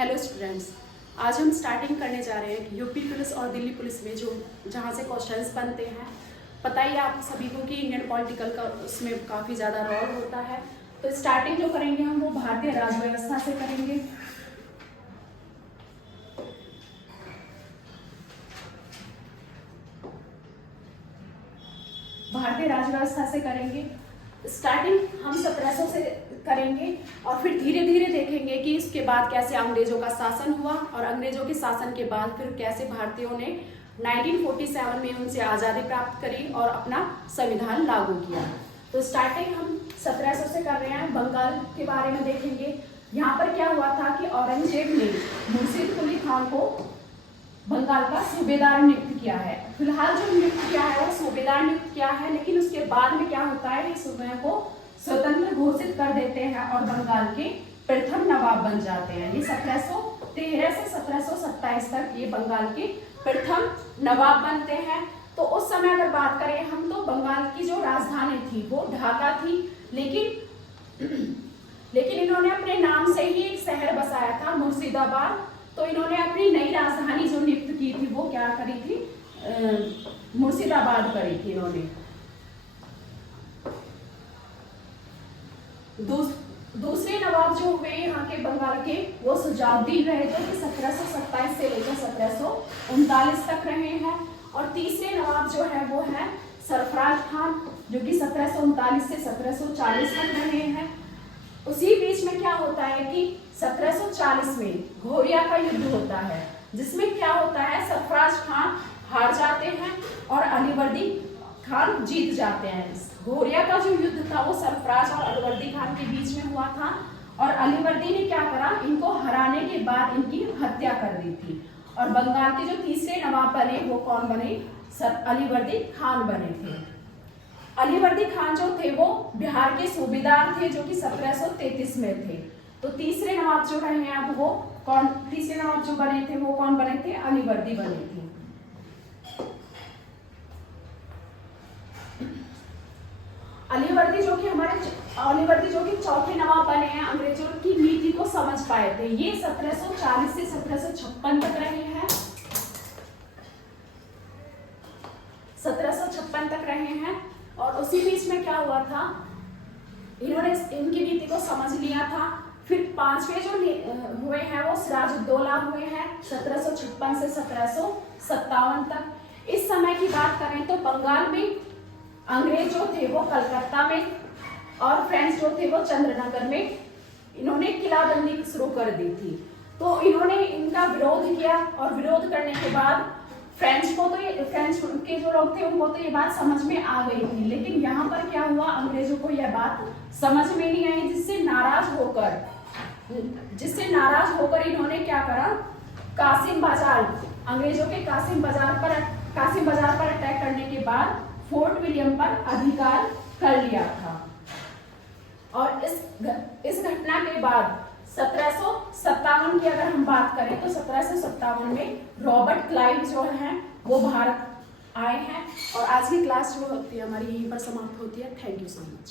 Hello students, आज हम starting करने जा रहे हैं कि यूपी पुलिस और दिल्ली पुलिस में जहाँ से क्वेश्चंस बनते हैं। पता ही है आप सभी को कि इंडियन पॉलिटिकल का उसमें काफ़ी ज़्यादा रोल होता है। तो स्टार्टिंग जो करेंगे हम वो भारतीय राज व्यवस्था से करेंगे। भारतीय राज व्यवस्था से करेंगे। स्टार्टिंग हम 1700 से करेंगे और फिर धीरे धीरे देखेंगे कि इसके बाद कैसे अंग्रेजों का शासन हुआ और अंग्रेजों के शासन के बाद फिर कैसे भारतीयों ने 1947 में उनसे आज़ादी प्राप्त करी और अपना संविधान लागू किया। तो स्टार्टिंग हम 1700 से कर रहे हैं। बंगाल के बारे में देखेंगे। यहाँ पर क्या हुआ था कि औरंगजेब ने मुर्शिद कुली खान को बंगाल का सूबेदार नियुक्त किया है। फिलहाल जो नियुक्त किया है वो सूबेदार नियुक्त किया है, लेकिन उसके बाद में क्या होता है, इस सूबे को स्वतंत्र घोषित कर देते हैं और बंगाल के प्रथम नवाब बन जाते हैं। ये 1713 से 1727 तक ये बंगाल के प्रथम नवाब बनते हैं। तो उस समय अगर बात करें हम तो बंगाल की जो राजधानी थी वो ढाका थी, लेकिन इन्होंने अपने नाम से ही एक शहर बसाया था, मुर्शिदाबाद। तो इन्होंने अपनी नई राजधानी जो नियुक्त की थी वो क्या करी थी, मुर्शिदाबाद करी थी इन्होंने। दूसरे नवाब जो हुए यहाँ के बंगाल के वो सुजाउद्दीन रहे थे कि 1727 से लेकर 1739 तक रहे हैं। और तीसरे नवाब जो है वो है सरफराज खान, जो कि 1739 से 1740 तक रहे हैं। उसी बीच में क्या होता है कि 1740 में घोरिया का युद्ध होता है, जिसमें क्या होता है, सरफराज खान हार जाते हैं और अलीवर्दी खान जीत जाते हैं। घोरिया का जो युद्ध था वो सरफराज और अलीवर्दी खान के बीच में हुआ था और अलीवर्दी ने क्या करा, इनको हराने के बाद इनकी हत्या कर दी थी। और बंगाल के जो तीसरे नवाब बने वो कौन बने, अलीवर्दी खान बने थे। अलीवर्दी खान जो थे वो बिहार के सूबेदार थे, जो कि 1733 में थे। तो तीसरे नवाब जो रहे हैं अब वो कौन, तीसरे नवाब जो बने थे वो कौन बने थे, अलीवर्दी बने थे। अलीवर्दी जो कि चौथे नवाब बने हैं, अंग्रेजों की नीति को समझ पाए थे। ये 1740 से 1756 तक रहे हैं, 1756 तक रहे हैं। और उसी बीच में क्या हुआ था, इन्होंने इनकी नीति को समझ लिया था। फिर पांचवे जो हुए हैं वो सिराजुद्दौला हुए हैं 1756 से 1757 तक। इस समय की बात करें तो बंगाल में अंग्रेज जो थे वो कलकत्ता में और फ्रेंच जो थे वो चंद्रनगर में इन्होंने किलाबंदी शुरू कर दी थी। तो इन्होंने इनका विरोध किया और विरोध करने के बाद फ्रेंच के जो लोग थे उनको तो ये बात समझ में आ गई थी, लेकिन यहाँ पर क्या हुआ, अंग्रेजों को यह बात समझ में नहीं आई, जिससे नाराज होकर इन्होंने क्या करा, कासिम बाजार, अंग्रेजों के कासिम बाजार पर अटैक करने के बाद फोर्ट विलियम पर अधिकार कर लिया था। और इस घटना के बाद 1757 की अगर हम बात करें तो 1757 में रॉबर्ट क्लाइव जो हैं वो भारत आए हैं। और आज की क्लास जो होती है हमारी यहीं पर समाप्त होती है। Thank you so much.